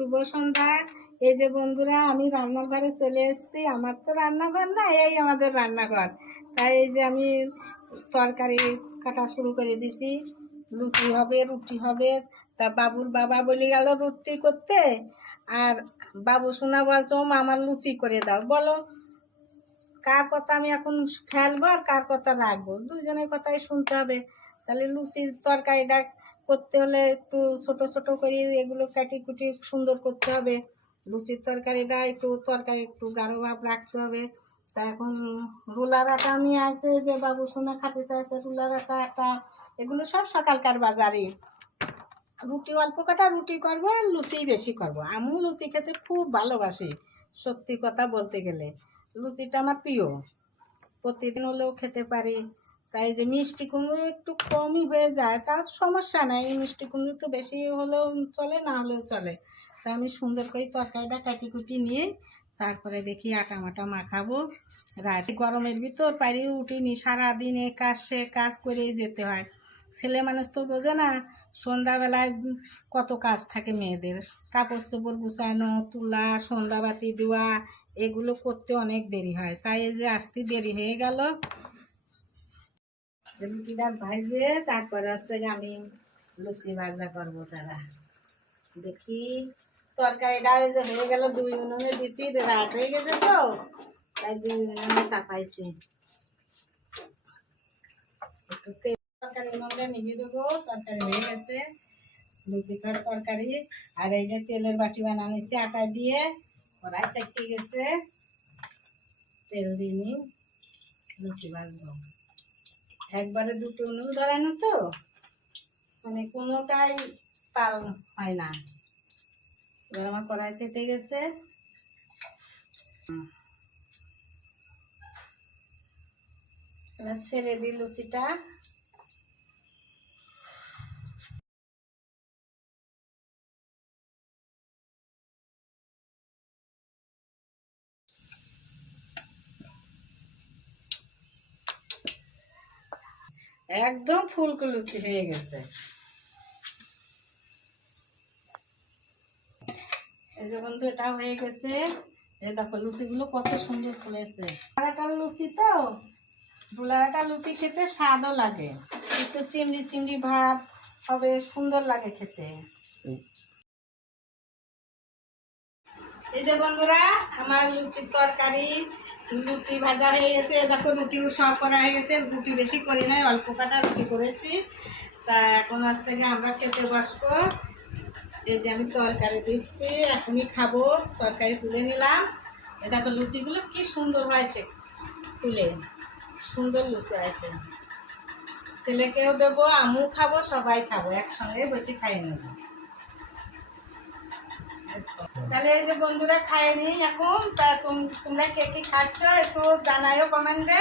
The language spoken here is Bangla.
শুভ সন্ধ্যা। এই যে বন্ধুরা আমি রান্নাঘরে চলে এসেছি। আমার তো রান্নাঘর না এই আমাদের রান্নাঘর। তাই এই যে আমি তরকারি কাটা শুরু করে দিছি। লুচি হবে রুটি হবে। তা বাবুর বাবা বলে গেল রুটি করতে। আর বাবু শোনা বলছো "মা, আমার লুচি করে দাও। বলো কার কথা আমি এখন খেলব আর কার কথা রাখব? দুজনের কথাই শুনতে হবে। তাহলে লুচির তরকারিটা করতে হলে একটু ছোট ছোট করে এগুলো কাটি কুটি সুন্দর করতে হবে। লুচির তরকারিটা একটু তরকারি একটু গাঢ় ভাব রাখতে হবে। তা এখন রুলার আটা নিয়ে আসে, যে বাবু সোনা খাতে চাইছে রুলার আটা আটা, এগুলো সব সকালকার বাজারে। রুটি অল্প কাটা রুটি করব আর লুচি বেশি করব। আমিও লুচি খেতে খুব ভালোবাসি, সত্যি কথা বলতে গেলে। লুচিটা আমার প্রিয়। প্রতিদিন হলেও খেতে পারি। তাই যে মিষ্টি কুমড়ো একটু কমই হয়ে যায়, তার সমস্যা নাই। মিষ্টি কুমড়ো একটু বেশি হলেও চলে, না হলেও চলে। তাই আমি সুন্দর করে তরকারিটা কাটি কুটি নিয়ে তারপরে দেখি আটা মাটা মাখাবো। রাতে গরমের ভিতর পারি উঠিনি, সারাদিন কাজ সে কাজ করেই যেতে হয়। ছেলে মানুষ তো বোঝে না, সন্ধ্যাবেলায় কত কাজ থাকে মেয়েদের। কাপড় চোপড় গুছানো, তুলা, সন্ধ্যাবাতি দেওয়া, এগুলো করতে অনেক দেরি হয়। তাই এই যে আসতে দেরি হয়ে গেল রুটিটা ভাজে, তারপরে হচ্ছে আমি লুচি ভাজা করব তারা। দেখি তরকারিটা এই যে হয়ে গেল, দুই উনুনে দিচ্ছি রাত হয়ে গেছে তো, তাই দুই উনুনে চাপাইছি। একটু তেল তরকারি মধ্যে নিভে দেবো, তরকারি হয়ে গেছে, লুচি খার তরকারি। আর এই যে তেলের বাটি বানানিছি আটা দিয়ে, কড়াই চাইতে গেছে, তেল দিয়ে নি লুচি ভাজবো। একবারে দুটো উনুন না তো? মানে কোনোটাই পাল হয় না। এবার আমার কড়াই ফেটে গেছে। এবার ছেড়ে দিই লুচিটা। একদম ফুলকো লুচি হয়ে গেছে। এই যে বন্ধু, এটা হয়ে গেছে। এই দেখো, লুচিগুলো কত সুন্দর ফুলেছে। ডুলারাটার লুচি তো? দুলারাটা লুচি খেতে স্বাদও লাগে। একটু চিংড়ি চিংড়ি ভাব হবে, সুন্দর লাগে খেতে। এই যে বন্ধুরা, আমার লুচির তরকারি, লুচি ভাজা হয়ে গেছে। দেখো, রুটিও সব করা হয়ে গেছে। রুটি বেশি করি নাই, অল্প কাটা রুটি করেছি। তা এখন হচ্ছে গিয়ে আমরা খেতে বসবো। এই যে আমি তরকারি দিচ্ছি, এখনই খাব। তরকারি তুলে নিলাম। দেখো, লুচিগুলো কি সুন্দর হয়েছে। তুলে, সুন্দর লুচি হয়েছে। ছেলেকেও দেবো, আমিও খাব, সবাই খাব, একসঙ্গে বসে খাই নেব। তাহলে এই যে বন্ধুরা খায় নি এখন, তা তোম- তোমরা কে কি খাচ্ছ একটু জানাইও কমেন্টে